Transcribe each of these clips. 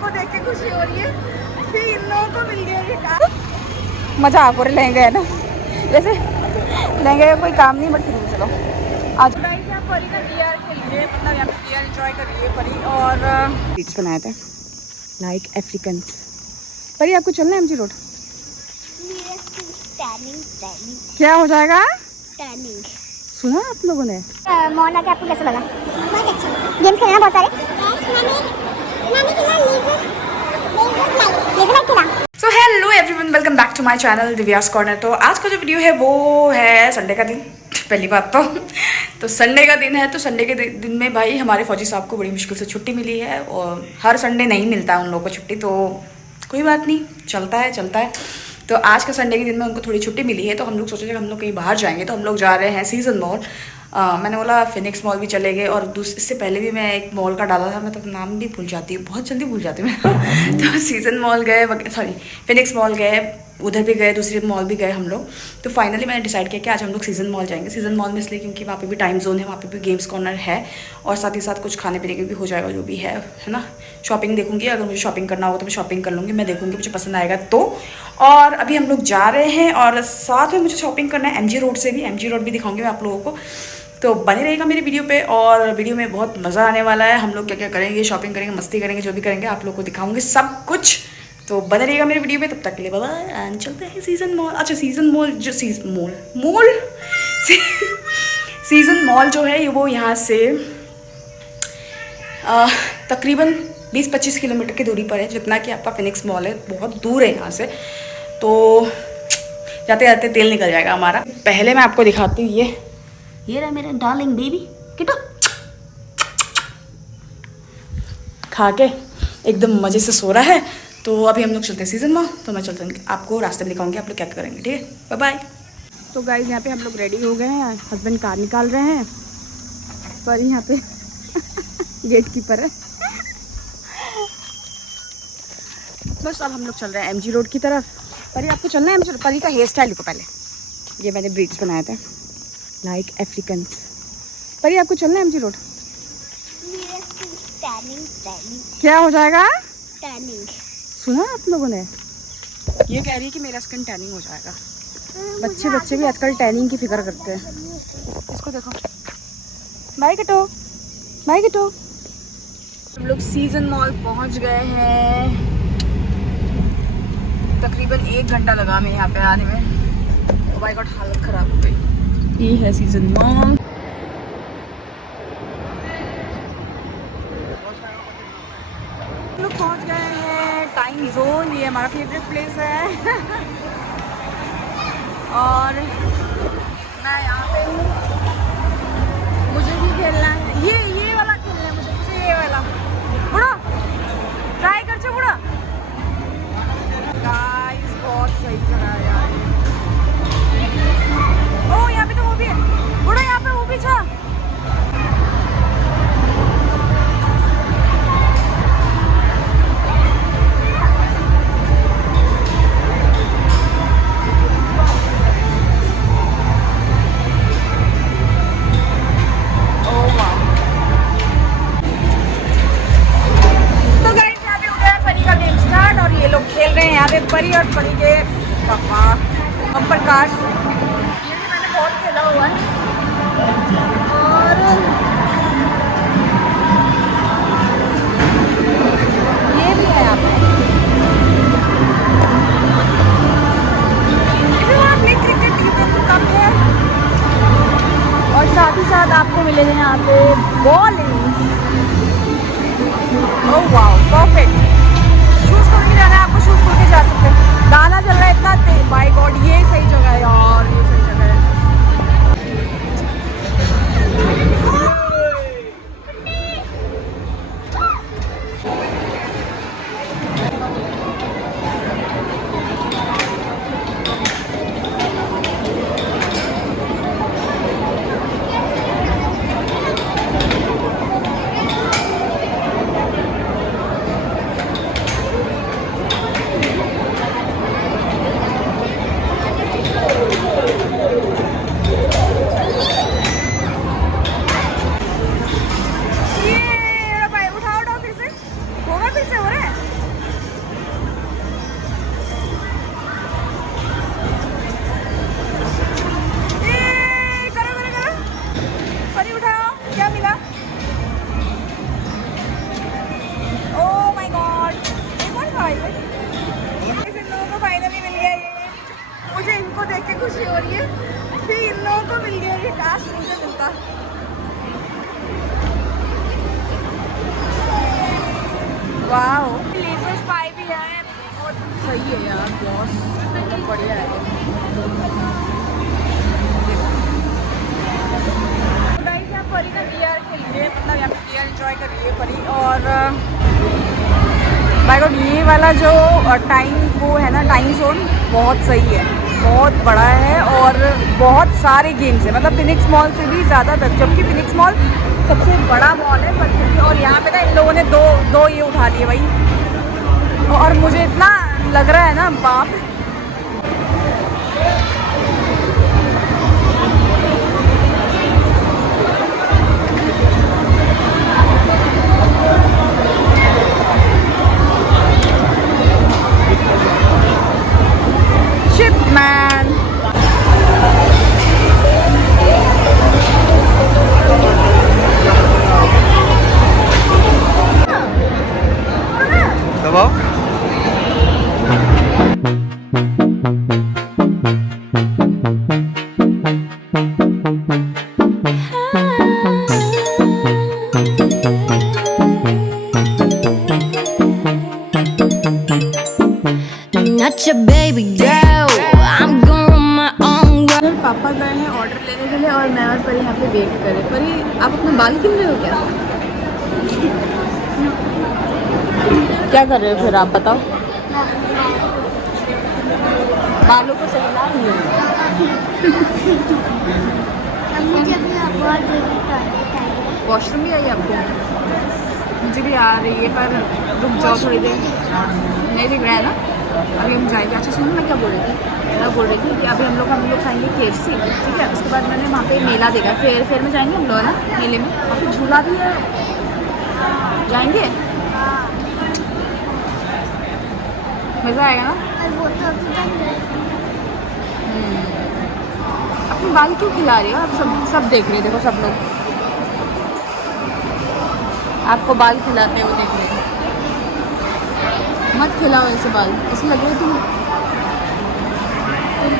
सबको देख के खुशी हो रही है कि इन लोगों को मिल गया ये कार। मजा आ पूरे लहंगे है ना, वैसे लहंगे का कोई काम नहीं, बट फिर चलो आज यहाँ परी का VR खेलिए, मतलब यहाँ पे VR एंजॉय कर रही है परी। और बीच बनाए थे लाइक अफ्रीकन। परी आपको चलना है MG रोड? क्या हो जाएगा? टर्निंग। सुना आप लोगों ने? मॉल आके आपको कैसा लगा? बहुत अच्छा। गेम्स खेलना बहुत सारे। So hello everyone, welcome back to my channel Divya's corner. तो आज का जो वीडियो है वो है संडे का दिन। पहली बात तो संडे का दिन है, तो संडे के दिन में भाई हमारे फौजी साहब को बड़ी मुश्किल से छुट्टी मिली है और हर संडे नहीं मिलता है उन लोगों को छुट्टी, तो कोई बात नहीं, चलता है। तो आज के संडे के दिन में उनको थोड़ी छुट्टी मिली है, तो हम लोग सोचे कि हम लोग कहीं बाहर जाएंगे, तो हम लोग जा रहे हैं सीजन मॉल। मैंने बोला फिनिक्स मॉल भी चले गए, और इससे पहले भी मैं एक मॉल का डाला था, मैं तो नाम भी भूल जाती हूँ, बहुत जल्दी भूल जाती हूँ मैं तो सीजन मॉल गए, सॉरी फिनिक्स मॉल गए, उधर भी गए, दूसरे मॉल भी गए हम लोग। तो फाइनली मैंने डिसाइड किया कि आज हम लोग सीजन मॉल जाएंगे। सीजन मॉल में इसलिए क्योंकि वहाँ पे भी टाइम जोन है, वहाँ पे भी गेम्स कॉर्नर है, और साथ ही साथ कुछ खाने पीने के भी हो जाएगा जो भी है ना। शॉपिंग देखूंगी, अगर मुझे शॉपिंग करना होगा तो मैं शॉपिंग कर लूँगी, मैं देखूंगी मुझे पसंद आएगा तो। और अभी हम लोग जा रहे हैं, और साथ में मुझे शॉपिंग करना है MG रोड से भी, MG रोड भी दिखाऊंगी मैं आप लोगों को। तो बने रहेगा मेरी वीडियो पे, और वीडियो में बहुत मज़ा आने वाला है। हम लोग क्या क्या करेंगे, शॉपिंग करेंगे, मस्ती करेंगे, जो भी करेंगे आप लोग को दिखाऊंगे सब कुछ। तो बने रहेगा मेरी वीडियो पे, तब तक के लिए बाय बाय, एंड चलते हैं सीजन मॉल। अच्छा सीजन मॉल जो सीजन मॉल जो है वो यहाँ से तकरीबन 20-25 किलोमीटर की दूरी पर है, जितना कि आपका फिनिक्स मॉल है, बहुत दूर है यहाँ से। तो जाते जाते तेल निकल जाएगा हमारा। पहले मैं आपको दिखाती हूँ, ये रहा मेरा डार्लिंग बेबी किटो, खा के एकदम मज़े से सो रहा है। तो अभी हम लोग चलते हैं सीजन मॉल, तो मैं चलता हूँ, आपको रास्ते में दिखाऊंगी आप लोग क्या करेंगे, ठीक है, बाय बाय। तो गाइस यहाँ पे हम लोग रेडी हो गए हैं, हस्बैंड कार निकाल रहे हैं, पर यहाँ पे गेट कीपर है। बस अब हम लोग चल रहे हैं MG रोड की तरफ। परी आपको चलना है MG रोड? परी का हेयर स्टाइल को पहले, ये मैंने ब्रीड्स बनाए थे लाइक अफ्रीकन। परी आपको चलना है MG रोड? क्या हो जाएगा? टर्निंग। सुना आप लोगों ने? ये कह रही है कि मेरा स्किन टैनिंग हो जाएगा। बच्चे भी आजकल टैनिंग की फिक्र करते हैं। इसको देखो, बाय कटो, बाय कटो। हम लोग सीजन मॉल पहुंच गए हैं, तकरीबन 1 घंटा लगा हमें यहाँ पे आने में। ओ माय गॉड, हालत खराब हो गई। ये है सीजन मॉल। हम लोग पहुंच गए हैं टाइम जोन, ये हमारा फेवरेट प्लेस है और मैं यहाँ पे हूँ, मुझे भी खेलना है, ये वाला खेलना है मुझे ये वाला। बुढ़ा ट्राई कर छो, बुढ़ा गाइस बहुत सही जगह है यार। ओ यहाँ पे तो वो भी है, बुढ़ा यहाँ पे वो भी था। खेल रहे हैं यहाँ पे परी और परी के पापा बम्पर कार्स। ये भी मैंने बहुत खेला हुआ है, और ये भी है यहाँ पे। अपनी क्रिकेट टीम कम है, और साथ ही साथ आपको मिलेगा यहाँ पे bowling. Oh wow, perfect. Shoes खोल के जाना है आपको, शूज़ खोल के जा सकते हैं। गाना चल रहा है इतना तेज, बाय गॉड ये सही जगह है यार, ये सही जगह है। सही है यार, बॉस मतलब बढ़िया है। गाइस यहाँ परी का VR खेलिए, मतलब यहाँ पे VR एंजॉय करिए परी। और भाई गॉड ये वाला जो टाइम वो है ना, टाइम जोन बहुत सही है, बहुत बड़ा है और बहुत सारे गेम्स है, मतलब फिनिक्स मॉल से भी ज़्यादा, जबकि फिनिक्स मॉल सबसे बड़ा मॉल है पर फिर भी। और यहाँ पे ना इन लोगों ने दो ये उठा लिए भाई, और मुझे इतना लग रहा है ना बाप। शिट मैन, दबाओ। Not your baby girl, I'm going on my own world. पापा गए हैं ऑर्डर लेने के लिए और मैं और परी यहाँ पे वेट कर रहे। परी आप अपना बाल गिन रहे हो क्या? क्या कर रहे हो फिर आप बताओ? बालों को सही ला रही हो? मुझे अभी बहुत जरूरत है। वॉशरूम भी आई आपको? मुझे भी आ रही है पर रुक जाओ थोड़ी देर। नहीं दिख रहा है ना? अभी हम जाएंगे। अच्छा सुनो, मैं क्या बोल रही थी, मैं बोल रही थी कि अभी हम लोग खाएंगे KFC, ठीक है। उसके बाद मैंने वहाँ पे मेला देखा, फेयर में जाएंगे हम लोग, है ना, मेले में। वहाँ पे झूला भी है, जाएंगे, मज़ा आएगा ना। और वो तो अभी तक अपने बाल क्यों खिला रही हो आप? सब देख रहे हैं, देखो सब लोग आपको बाल खिलाते हुए देख रहे हैं। मत खिलाओ ऐसे बाल, ऐसे लग रहे तुम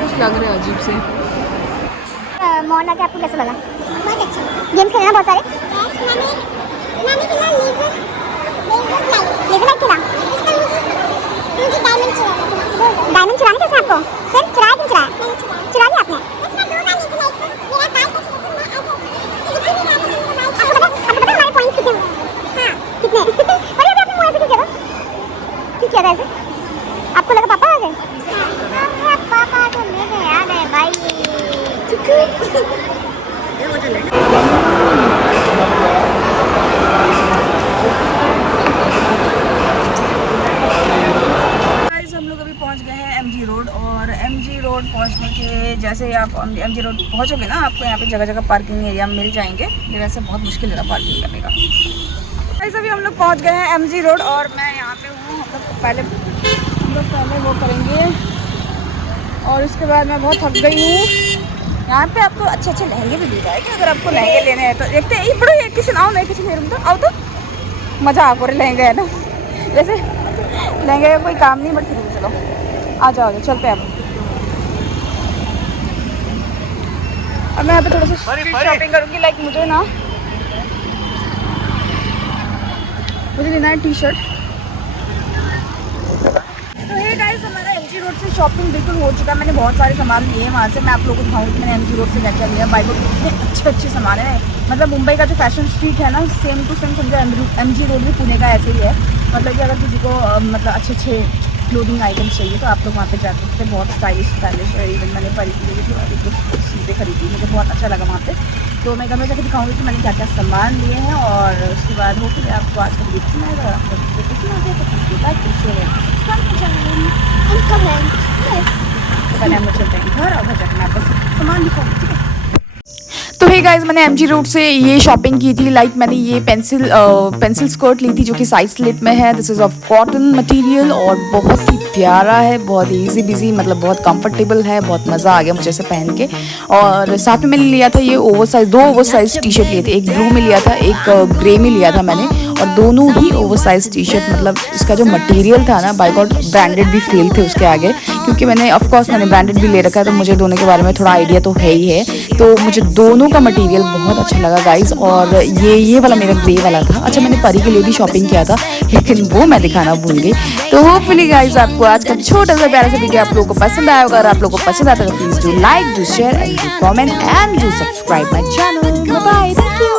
कुछ लग रहे हो अजीब से। मॉल आके आपको कैसा लगा? बहुत अच्छा। गेम्स खेले ना बहुत सारे? मैंने खेला लेज़र लाइट खेला। मुझे डायमंड चुराने कैसे आपको? फिर चुराया क्यों? चुरा लिया आपने? हमारे पॉइंट्स कितने हुए? हाँ कितने? अरे अभी आपने मुझे ऐसे क्यों किया था? क्यों किया था ऐसे? आपको लगा पापा आ गए? हाँ पापा तो ले गए, आ गए भाई। हम लोग अभी पहुंच गए हैं MG रोड। और MG रोड पहुंचने के जैसे ही आप MG रोड पहुंचोगे ना, आपको यहाँ पे जगह जगह पार्किंग एरिया मिल जाएंगे। ये वैसे बहुत मुश्किल है पार्किंग करने का। ऐसे अभी हम लोग पहुंच गए हैं MG रोड और मैं यहाँ पे हूँ। हम लोग पहले वो करेंगे और उसके बाद मैं बहुत थक गई हूँ। यहाँ पे आपको अच्छे लहंगे भी मिल जाएंगे अगर आपको लहंगे लेने हैं तो। देखते हैं बड़ो एक किचन आओ, मैं किचन रूम तो आओ तो मज़ा आपको लहंगे है ना। वैसे लहंगे का कोई काम नहीं, बट फिर चलो आ जाओ, चलते हैं अब मैं यहाँ पे थोड़ा सा शॉपिंग करूँगी। लाइक मुझे लेना है टी-शर्ट। तो हे गाइस, हमारा MG रोड से शॉपिंग बिल्कुल हो चुका है। मैंने बहुत सारे सामान लिए हैं वहाँ से। मैं आप लोगों को दिखाऊंगी मैंने MG रोड से क्या क्या लिया। बाइक इतने अच्छे सामान है। मतलब मुंबई का जो फैशन स्ट्रीट है ना, सेम टू सेम समझो MG रोड भी पुणे का ऐसे ही है। मतलब कि अगर किसी को मतलब अच्छे क्लोथिंग आइटम्स चाहिए तो आप लोग वहाँ पे जा सकते हैं। बहुत स्टाइलिश है। इवन मैंने परी के लिए थोड़ा चीज़ें खरीदी, मुझे बहुत अच्छा लगा वहाँ पे। तो मैं घर में जाकर दिखाऊंगी कि मैंने क्या क्या सामान लिए हैं। और उसके बाद हो फिर आपको आज का वीडियो पसंद आएगा। आपको वीडियो पसंद आ जाए तो please like share and comment. तो पहले हम लोग चलते हैं घर और घर जाकर मैं आपको सामान दिखाऊंगी, ठीक है। तो हे गाइस, मैंने MG रोड से ये शॉपिंग की थी। लाइक मैंने ये पेंसिल स्कर्ट ली थी जो कि साइड स्लिट में है। This is of cotton material और बहुत ही प्यारा है, बहुत इजी बिजी, मतलब बहुत कंफर्टेबल है। बहुत मज़ा आ गया मुझे इसे पहन के। और साथ में मैंने लिया था ये दो ओवर साइज टी शर्ट लिए थे। एक ब्लू में लिया था, एक ग्रे में लिया था मैंने। और दोनों ही ओवरसाइज टी शर्ट, मतलब इसका जो मटेरियल था ना, बाय गॉड ब्रांडेड भी फेल थे उसके आगे, क्योंकि मैंने ऑफकोर्स मैंने ब्रांडेड भी ले रखा है तो मुझे दोनों के बारे में थोड़ा आइडिया तो है ही है। तो मुझे दोनों का मटेरियल बहुत अच्छा लगा गाइज। और ये वाला मेरा ग्रे वाला था। अच्छा, मैंने परी के लिए भी शॉपिंग किया था लेकिन वो मैं दिखाना भूल गई। तो होपफुली गाइज आपको आज का छोटा सा प्यारा सा वीडियो आप लोगों को पसंद आया होगा। अगर आप लोगों को पसंद आता है तो please do like, do share and do comment and do subscribe my channel. Bye bye, thank you.